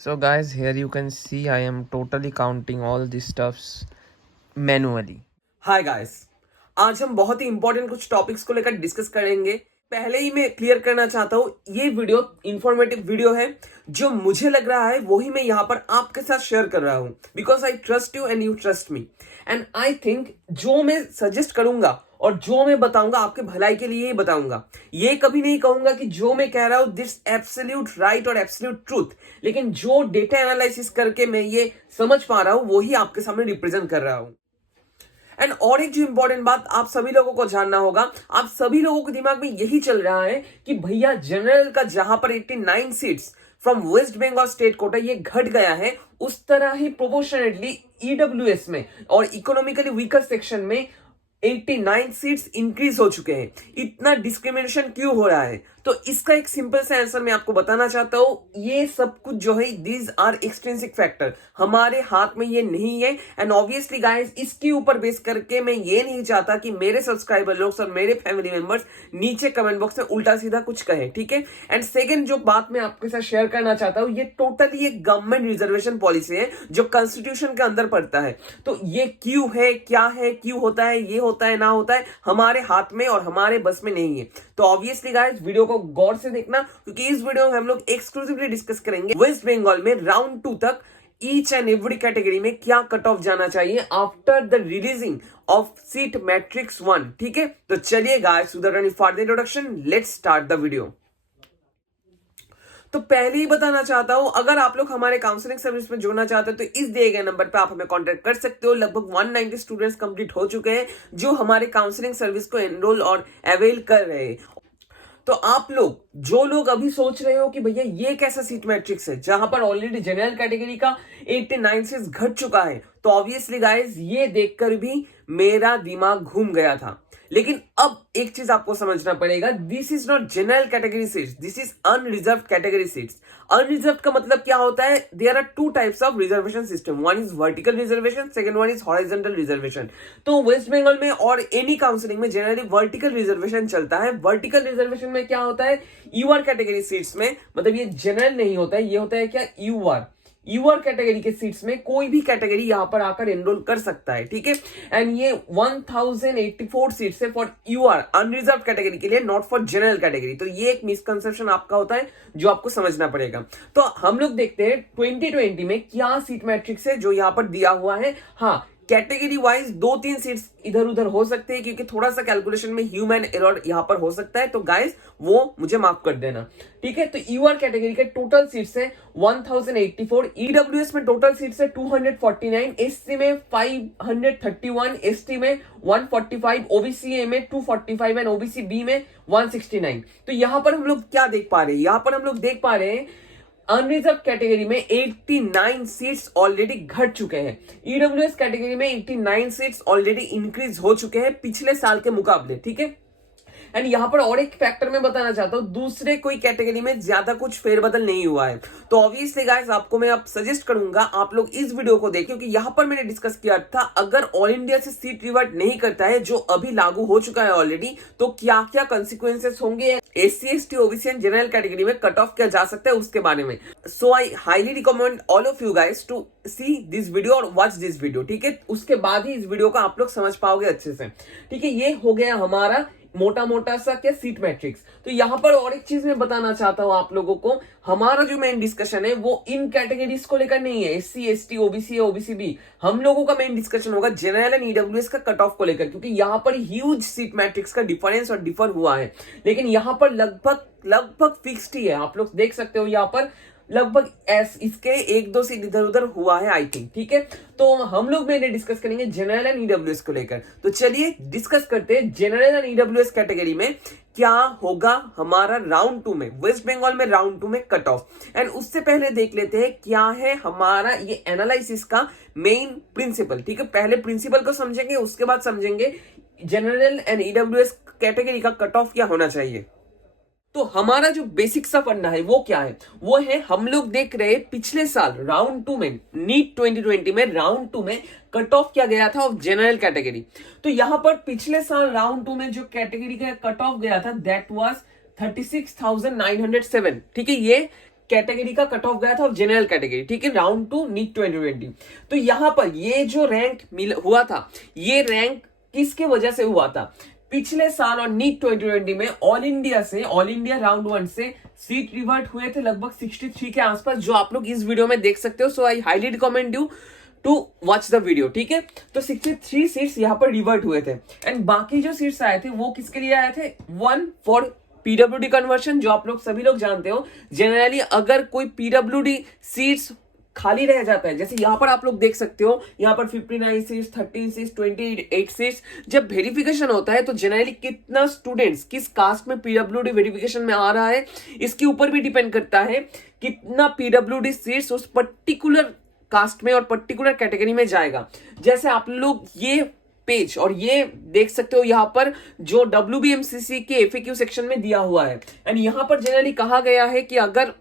So guys, here you can see I am totally counting all these stuffs manually. Hi guys, आज हम बहुत ही important कुछ topics को लेकर डिस्कस करेंगे। पहले ही मैं क्लियर करना चाहता हूँ, ये वीडियो इंफॉर्मेटिव वीडियो है। जो मुझे लग रहा है वही मैं यहाँ पर आपके साथ शेयर कर रहा हूँ, because I trust you and you trust me. And I think जो मैं सजेस्ट करूंगा और जो मैं बताऊंगा आपके भलाई के लिए ही बताऊंगा। ये कभी नहीं कहूंगा कि जो मैं कह रहा हूं दिस एब्सोल्यूट राइट और एब्सोल्यूट ट्रूथ, लेकिन जो डेटा एनालिसिस करके मैं ये समझ पा रहा हूं वही आपके सामने रिप्रेजेंट कर रहा हूं। एंड और एक जो इंपॉर्टेंट बात आप सभी लोगों को जानना होगा, आप सभी लोगों के दिमाग में यही चल रहा है कि भैया जनरल का जहां पर 89 seats from West Bengal state quota ये घट गया है, उस तरह ही प्रोपोर्शनेटली ईडब्ल्यूएस में और इकोनॉमिकली वीकर सेक्शन में 89 सीट्स इंक्रीज हो चुके हैं। इतना डिस्क्रिमिनेशन क्यों हो रहा है? तो इसका एक सिंपल सा आंसर मैं आपको बताना चाहता हूं। ये सब कुछ जो है दीज आर एक्सट्रिंसिक फैक्टर, हमारे हाथ में ये नहीं है। एंड ऑब्वियसली गाइस, इसके ऊपर बेस करके मैं ये नहीं चाहता कि मेरे सब्सक्राइबर लोग और मेरे फैमिली मेंबर्स नीचे कमेंट बॉक्स में उल्टा सीधा कुछ कहे, ठीक है। एंड सेकेंड जो बात मैं आपके साथ शेयर करना चाहता हूं, ये टोटली एक गवर्नमेंट रिजर्वेशन पॉलिसी है जो कॉन्स्टिट्यूशन के अंदर पड़ता है। तो ये क्यों है, क्या है, क्यों होता है, ये होता है, ना होता है, हमारे हाथ में और हमारे बस में नहीं है। तो ऑब्वियसली गाइस, वीडियो को गौर से देखना, क्योंकि इस वीडियो में हम लोग एक्सक्लूसिवली डिस्कस करेंगे वेस्ट बंगाल में राउंड 2 तक ईच एंड एवरी कैटेगरी में क्या कट ऑफ जाना चाहिए after the releasing of seat matrix 1, ठीक है। तो चलिए guys, without any further introduction, let's start the video. तो पहले ही बताना चाहता हूं, अगर आप लोग हमारे काउंसलिंग सर्विस में जुड़ना चाहते हो तो इस दिए गए नंबर पे आप हमें कांटेक्ट कर सकते हो। लगभग 190 स्टूडेंट्स कंप्लीट हो चुके हैं जो हमारे काउंसलिंग सर्विस को एनरोल और अवेल कर रहे हैं। तो आप लोग जो लोग अभी सोच रहे हो कि भैया ये कैसा सीट मैट्रिक्स है जहां पर ऑलरेडी जनरल कैटेगरी का 89 सीट्स घट चुका है, तो ऑब्वियसली गाइस ये देखकर भी मेरा दिमाग घूम गया था। लेकिन अब एक चीज आपको समझना पड़ेगा, this is not general category seats, this is unreserve category seats. Unreserve का मतलब क्या होता है? There are 2 types of reservation system, one is vertical reservation, second one is horizontal reservation. तो वेस्ट बंगाल में और एनी काउंसिलिंग में जनरली वर्टिकल रिजर्वेशन चलता है। वर्टिकल रिजर्वेशन में क्या होता है? यूआर कैटेगरी सीट्स में, मतलब ये जनरल नहीं होता है, ये होता है क्या? यूआर। यूआर कैटेगरी के सीट्स में कोई भी कैटेगरी यहां पर आकर एनरोल कर सकता है, ठीक है। एंड ये 1084 सीट्स है फॉर यूआर, अनरिजर्व कैटेगरी के लिए, नॉट फॉर जनरल कैटेगरी। तो ये एक मिसकंसेप्शन आपका होता है जो आपको समझना पड़ेगा। तो हम लोग देखते हैं 2020 में क्या सीट मैट्रिक्स है जो यहां पर दिया हुआ है। हाँ, कैटेगरी वाइज 2-3 सीट्स इधर उधर हो सकते हैं क्योंकि थोड़ा सा कैलकुलेशन में ह्यूमन एरर यहां पर हो सकता है, तो गाइस वो मुझे माफ कर देना, ठीक है। तो यूआर कैटेगरी के टोटल सीट्स है 1084, ईडब्ल्यूएस में टोटल सीट्स है 249, एससी में 531, एसटी में 145, ओबीसी में 245 एंड ओबीसी बी में 169। तो यहां पर हम लोग क्या देख पा रहे हैं? यहां पर हम लोग देख पा रहे हैं अनरिजर्व कैटेगरी में 89 सीट्स ऑलरेडी घट चुके हैं। ईडब्ल्यूएस कैटेगरी में 89 सीट्स ऑलरेडी इंक्रीज हो चुके हैं पिछले साल के मुकाबले, ठीक है। एंड यहां पर और एक फैक्टर मैं बताना चाहता हूं, दूसरे कोई कैटेगरी में ज्यादा कुछ फेरबदल नहीं हुआ है। तो ऑब्वियसली गाइस, आपको मैं अब सजेस्ट करूंगा आप लोग इस वीडियो को देखें, क्योंकि यहां पर मैंने डिस्कस किया था अगर ऑल इंडिया से सीट रिवर्ट नहीं करता है जो अभी लागू हो चुका है ऑलरेडी, तो क्या क्या कंसिक्वेंसेस होंगे, SC ST OBC and general category में कट ऑफ किया जा सकता है उसके बारे में। So I highly recommend all of you guys to see this video और वॉच दिस वीडियो, ठीक है। उसके बाद ही इस वीडियो को आप लोग समझ पाओगे अच्छे से, ठीक है। ये हो गया हमारा मोटा मोटा सा क्या सीट मैट्रिक्स। तो यहां पर और एक चीज मैं बताना चाहता हूं आप लोगों को, हमारा जो मेन डिस्कशन है वो इन कैटेगरीज को लेकर नहीं है, SC ST OBC OBC B. हम लोगों का मेन डिस्कशन होगा जनरल एंड ईडब्ल्यूएस का कट ऑफ को लेकर, क्योंकि यहां पर ह्यूज सीट मैट्रिक्स का डिफरेंस और डिफर हुआ है। लेकिन यहां पर लगभग फिक्स्ड ही है, आप लोग देख सकते हो यहां पर लगभग इसके 1-2 सीट इधर उधर हुआ है आई थिंक, ठीक है। तो हम लोग मैंने डिस्कस करेंगे जनरल एंड ईडब्ल्यूएस को लेकर। तो चलिए डिस्कस करते हैं जनरल एंड ईडब्ल्यूएस कैटेगरी में क्या होगा हमारा राउंड 2 में, वेस्ट बंगाल में राउंड 2 में कट ऑफ। एंड उससे पहले देख लेते हैं क्या है हमारा ये एनालिसिस का मेन प्रिंसिपल, ठीक है। पहले प्रिंसिपल को समझेंगे, उसके बाद समझेंगे जनरल एंड ईडब्ल्यूएस कैटेगरी का कट ऑफ क्या होना चाहिए। तो हमारा जो बेसिक सा फंडा है वो क्या है? वो है, हम लोग देख रहे हैं पिछले साल राउंड 2 में, नीट 2020 में राउंड 2 में कट ऑफ किया गया था ऑफ जनरल कैटेगरी। तो यहां पर पिछले साल राउंड 2 में जो कैटेगरी का कट ऑफ गया था दैट वाज 36,907, ठीक है। ये कैटेगरी का कट ऑफ गया था, जनरल कैटेगरी, ठीक है, राउंड 2 नीट 2020। तो यहां पर ये जो रैंक हुआ था, ये रैंक किसके वजह से हुआ था? पिछले साल और नीट 2020 में ऑल इंडिया राउंड 1 से सीट रिवर्ट हुए थे लगभग 63 के आसपास, जो आप लोग इस वीडियो में देख सकते हो। So I highly recommend you to watch the video, ठीक है। तो 63 सीट्स यहां पर रिवर्ट हुए थे, एंड बाकी जो सीट्स आए थे वो किसके लिए आए थे? 1 फॉर पीडब्ल्यूडी कन्वर्शन, जो आप लोग सभी लोग जानते हो। जनरली अगर कोई पीडब्ल्यूडी सीट्स खाली रह जाता है, जैसे यहां पर आप लोग देख सकते हो, यहां पर 59 सीट्स, 13 सीट्स, 28 सीट्स, जब वेरिफिकेशन होता है तो जनरली कितना स्टूडेंट्स किस कास्ट में पीडब्ल्यूडी वेरिफिकेशन में आ रहा है, इसके ऊपर भी डिपेंड करता है कितना पीडब्ल्यूडी सीट्स उस पर्टिकुलर कास्ट में और पर्टिकुलर कैटेगरी में जाएगा। जैसे आप लोग ये पेज और ये देख सकते हो, यहां पर जो WBMCC के FAQ सेक्शन में दिया हुआ है, एंड यहां पर जनरली कहा गया है कि अगर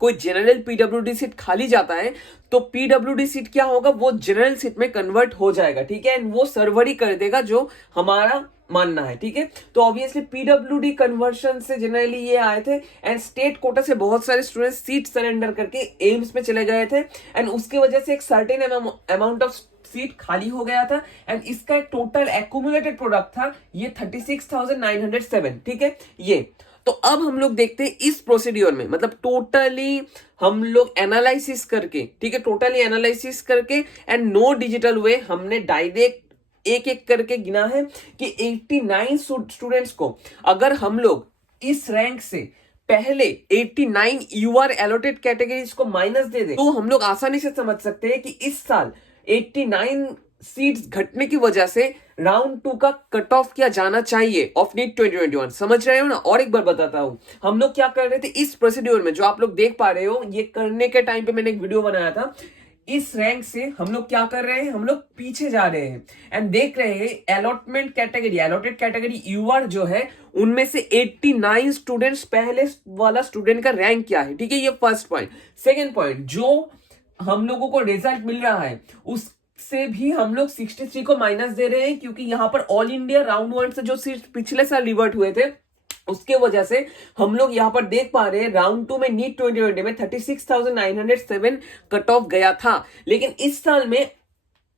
कोई जनरल पीडब्ल्यूडी सीट खाली जाता है तो पीडब्ल्यूडी सीट क्या होगा, वो जनरल सीट में कन्वर्ट हो जाएगा, ठीक है, एंड वो सर्वर ही कर देगा, जो हमारा मानना है, ठीक है। तो ऑब्वियसली पीडब्ल्यूडी कन्वर्शन से जनरली ये आए थे, एंड स्टेट कोटा से बहुत सारे स्टूडेंट्स सीट सरेंडर करके एम्स में चले गए थे, एंड उसकी वजह से एक सर्टेन अमाउंट ऑफ सीट खाली हो गया था, एंड इसका एक टोटल एक्यूमुलेटेड प्रोडक्ट था ये 36,907, ठीक है। ये तो अब हम लोग देखते हैं इस प्रोसीड्योर में, मतलब टोटली हम लोग एनालिसिस करके, ठीक है, टोटली एनालिसिस करके एंड नो डिजिटल वे हमने डायरेक्ट एक एक करके गिना है कि 89 स्टूडेंट्स को अगर हम लोग इस रैंक से पहले 89 यूआर एलोटेड कैटेगरीज को माइनस दे दे, तो हम लोग आसानी से समझ सकते हैं कि इस साल 89 सीट्स घटने की वजह से राउंड 2 का कट ऑफ किया जाना चाहिए ऑफ नीट 2021। समझ रहे हो ना? और एक बार बताता हूं, हम लोग क्या कर रहे थे इस प्रोसीड्योर में, जो आप लोग देख पा रहे हो, ये करने के टाइम पे मैंने एक वीडियो बनाया था। इस रैंक से हम लोग क्या कर रहे हैं, हम लोग पीछे जा रहे हैं एंड देख रहे हैं allotment category, allotted category UR जो है, उनमें से 89 स्टूडेंट्स, पहले वाला स्टूडेंट का रैंक क्या है, ठीक है, ये फर्स्ट पॉइंट। सेकेंड पॉइंट, जो हम लोगों को रिजल्ट मिल रहा है उससे भी हम लोग 63 को माइनस दे रहे हैं, क्योंकि यहां पर ऑल इंडिया राउंड 1 से जो सीट पिछले साल रिवर्ट हुए थे उसके वजह से हम लोग यहां पर देख पा रहे हैं राउंड 2 में नीट 2020 में 36,907 कट ऑफ गया था, लेकिन इस साल में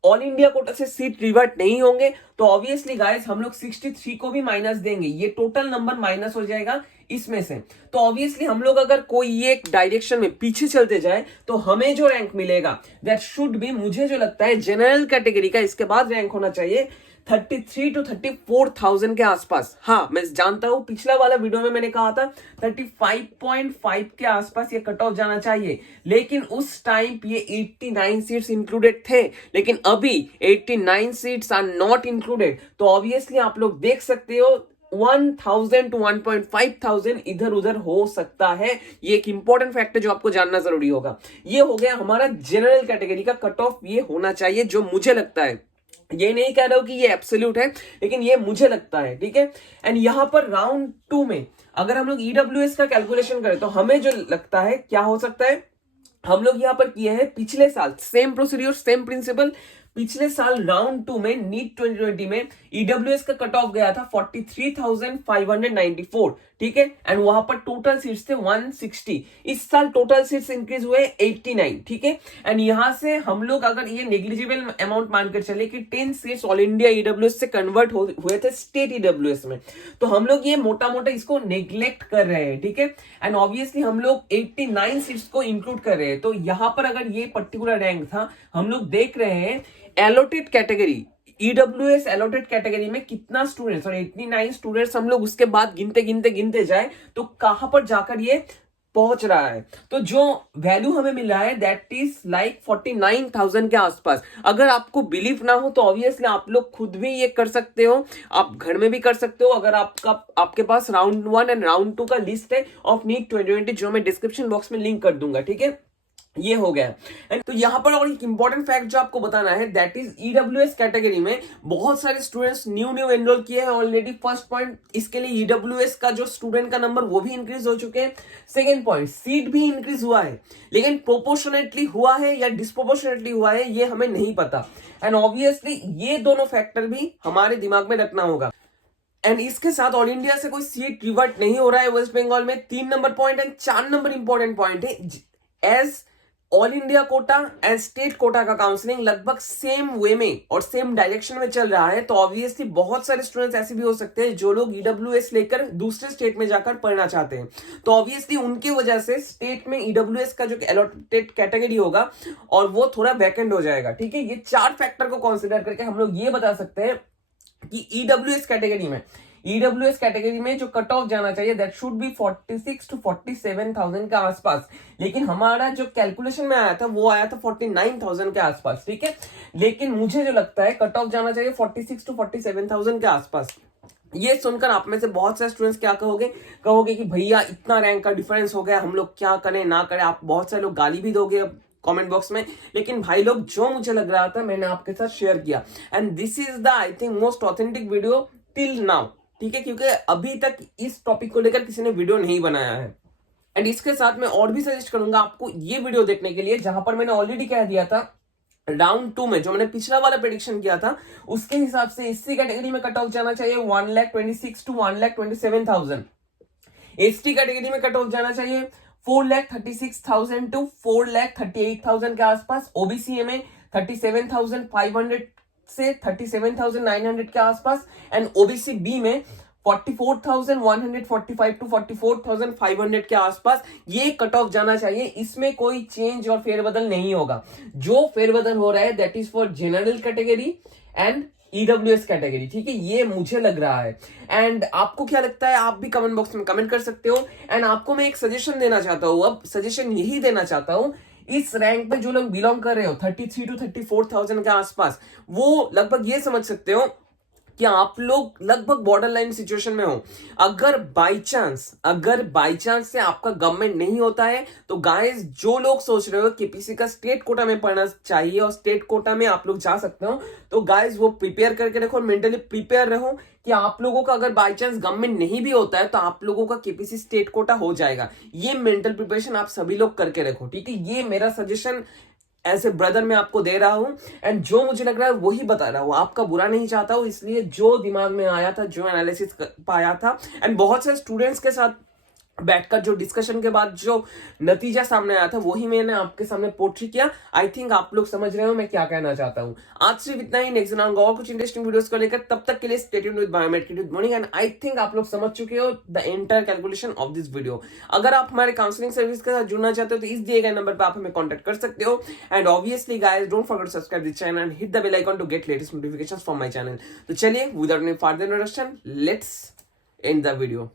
ऑल इंडिया कोटा से सीट रिवर्ट नहीं होंगे, तो ऑब्वियसली गाइस हम लोग 63 को भी माइनस देंगे, ये टोटल नंबर माइनस हो जाएगा इसमें से। तो ऑब्वियसली हम लोग अगर कोई एक डायरेक्शन में पीछे चलते जाए तो हमें जो रैंक मिलेगा दैट शुड बी, मुझे जो लगता है जनरल कैटेगरी का इसके बाद रैंक होना चाहिए 33 to 34,000 के आसपास। हाँ, मैं जानता हूं पिछला वाला वीडियो में मैंने कहा था 35.5 के आसपास ये कट ऑफ जाना चाहिए, लेकिन उस टाइम ये 89 सीट्स इंक्लूडेड थे, लेकिन अभी 89 सीट्स आर नॉट इंक्लूडेड। तो ऑब्वियसली आप लोग देख सकते हो 1,000 to 1,500 इधर उधर हो सकता है। ये एक इंपॉर्टेंट फैक्ट है जो आपको जानना जरूरी होगा। ये हो गया हमारा जनरल कैटेगरी का कट ऑफ, ये होना चाहिए जो मुझे लगता है। ये नहीं कह रहा हूं कि ये एब्सोल्यूट है, लेकिन ये मुझे लगता है, ठीक है। एंड यहां पर राउंड 2 में अगर हम लोग ईडब्ल्यूएस का कैलकुलेशन करें तो हमें जो लगता है क्या हो सकता है, हम लोग यहां पर किए हैं पिछले साल सेम प्रोसीड्यूर सेम प्रिंसिपल। पिछले साल राउंड 2 में नीट 2020 में ईडब्ल्यूएस का कट ऑफ गया था 43,594, ठीक है, एंड वहां पर टोटल सीट्स थे 160। इस साल टोटल सीट्स इंक्रीज हुए 89, ठीक है, एंड यहां से हम लोग अगर ये नेग्लिजिबल अमाउंट मानकर चले कि 10 सीट्स ऑल इंडिया ईडब्ल्यूएस से कन्वर्ट हुए थे स्टेट ईडब्ल्यूएस में, तो हम लोग ये मोटा मोटा इसको नेग्लेक्ट कर रहे हैं, ठीक है, एंड ऑब्वियसली हम लोग 89 सीट्स को इंक्लूड कर रहे हैं। तो यहां पर अगर ये पर्टिकुलर रैंक था, हम लोग देख रहे हैं allotted category, EWS allotted category में कितना स्टूडेंट्स, और 89 स्टूडेंट्स हम लोग उसके बाद गिनते जाए तो कहां पर जाकर ये पहुंच रहा है। तो जो वैल्यू हमें मिल रहा है दैट इज लाइक 49,000 के आसपास। अगर आपको बिलीव ना हो तो ऑब्वियसली आप लोग खुद भी ये कर सकते हो, आप घर में भी कर सकते हो। अगर आपके पास राउंड 1 एंड राउंड 2 का लिस्ट है ऑफ नीट 2020 जो मैं डिस्क्रिप्शन बॉक्स में लिंक कर दूंगा, ठीक है। ये हो गया। तो यहां पर और एक इंपॉर्टेंट फैक्ट जो आपको बताना है दैट इज ईडब्ल्यूएस कैटेगरी में बहुत सारे स्टूडेंट्स न्यू एनरोल किए हैं ऑलरेडी। फर्स्ट पॉइंट, इसके लिए ईडब्ल्यूएस का जो स्टूडेंट का नंबर वो भी इंक्रीज हो चुके हैं। सेकेंड पॉइंट, सीट भी इंक्रीज हुआ है, लेकिन प्रोपोर्शनेटली हुआ है या डिस्प्रोपोर्शनेटली हुआ है ये हमें नहीं पता। एंड ऑब्वियसली ये दोनों फैक्टर भी हमारे दिमाग में रखना होगा। एंड इसके साथ ऑल इंडिया से कोई सीट रिवर्ट नहीं हो रहा है वेस्ट बंगाल में। 3 number point and 4 number important point है, as all India quota and state quota का काउंसलिंग लगभग सेम वे में और सेम डायरेक्शन में चल रहा है, तो ऑब्वियसली बहुत सारे स्टूडेंट्स ऐसे भी हो सकते हैं जो लोग ईडब्ल्यूएस लेकर दूसरे स्टेट में जाकर पढ़ना चाहते हैं, तो ऑब्वियसली उनकी वजह से स्टेट में ईडब्ल्यूएस का जो अलॉटेड कैटेगरी होगा और वो थोड़ा वैकेंट हो जाएगा। ठीक है, ये 4 फैक्टर को कंसिडर करके हम लोग ये बता सकते हैं कि ईडब्ल्यूएस कैटेगरी में जो कट ऑफ जाना चाहिए दैट शुड बी 46 to 47,000 के आसपास, लेकिन हमारा जो कैलकुलेशन में आया था वो आया था 49,000 के आसपास। ठीक है, लेकिन मुझे जो लगता है कट ऑफ जाना चाहिए 46 to 47,000 के आसपास। ये सुनकर आप में से बहुत सारे स्टूडेंट्स क्या कहोगे कि भैया इतना रैंक का डिफरेंस हो गया, हम लोग क्या करें ना करें। आप बहुत सारे लोग गाली भी दोगे कमेंट बॉक्स में, लेकिन भाई लोग जो मुझे लग रहा था मैंने आपके साथ शेयर किया, and this is the I think most authentic video till now. ठीक है, क्योंकि अभी तक इस टॉपिक को लेकर किसी ने वीडियो नहीं बनाया है। एंड इसके साथ मैं और भी सजेस्ट करूंगा आपको ये वीडियो देखने के लिए, जहां पर मैंने ऑलरेडी कह दिया था राउंड 2 में जो मैंने पिछला वाला प्रेडिक्शन किया था उसके हिसाब से एससी कैटेगरी में कट ऑफ जाना चाहिए 1,26,000 to 1,27,000। एसटी कैटेगरी में कट ऑफ जाना चाहिए 4,36,000 to 4,38,000 के आसपास। ओबीसी में 37,500 से 37,900 के आसपास, एंड ओबीसी बी में 44,145 to 44,500 के आसपास ये कट ऑफ जाना चाहिए। इसमें कोई चेंज और फेरबदल नहीं होगा। जो फेरबदल हो रहा है that is for general category and EWS category. ठीक है, ये मुझे लग रहा है। एंड आपको क्या लगता है आप भी कमेंट बॉक्स में कमेंट कर सकते हो। एंड आपको मैं एक सजेशन देना चाहता हूँ, अब सजेशन यही देना चाहता हूँ, इस रैंक में जो लोग बिलोंग कर रहे हो 33 to 34,000 के आसपास, वो लगभग ये समझ सकते हो कि आप लोग लगभग बॉर्डर लाइन सिचुएशन में हो। अगर बाई चांस से आपका गवर्नमेंट नहीं होता है तो गाइस, जो लोग सोच रहे हो केपीसी का स्टेट कोटा में पढ़ना चाहिए और स्टेट कोटा में आप लोग जा सकते हो, तो गाइस वो प्रिपेयर करके रखो, मेंटली प्रिपेयर रहो कि आप लोगों का अगर बाई चांस गवर्नमेंट नहीं भी होता है तो आप लोगों का केपीसी स्टेट कोटा हो जाएगा। ये मेंटल प्रिपरेशन आप सभी लोग करके रखो। ठीक है, ये मेरा सजेशन एज ए ब्रदर मैं आपको दे रहा हूं, एंड जो मुझे लग रहा है वही बता रहा हूं, आपका बुरा नहीं चाहता हूं। इसलिए जो दिमाग में आया था, जो एनालिसिस पाया था, एंड बहुत सारे स्टूडेंट्स के साथ बैठकर जो डिस्कशन के बाद जो नतीजा सामने आया था वही मैंने आपके सामने पोर्ट्री किया। आई थिंक आप लोग समझ रहे हो मैं क्या कहना चाहता हूं। आज सिर्फ इतना ही, नेक्स्ट दिन आऊंगा और कुछ इंटरेस्टिंग वीडियोस को लेकर। तब तक के लिए stay tuned with biometric with morning. And I think आप लोग समझ चुके हो the entire calculation of this video. अगर आप हमारे काउंसलिंग सर्विस के साथ जुड़ना चाहते हो तो इस दिए गए नंबर पर आप हमें कॉन्टैक्ट कर सकते हो। And obviously guys, don't forget to subscribe this channel and hit the bell icon to get latest notifications from my channel. तो चलिए, without any further introduction, let's end the video.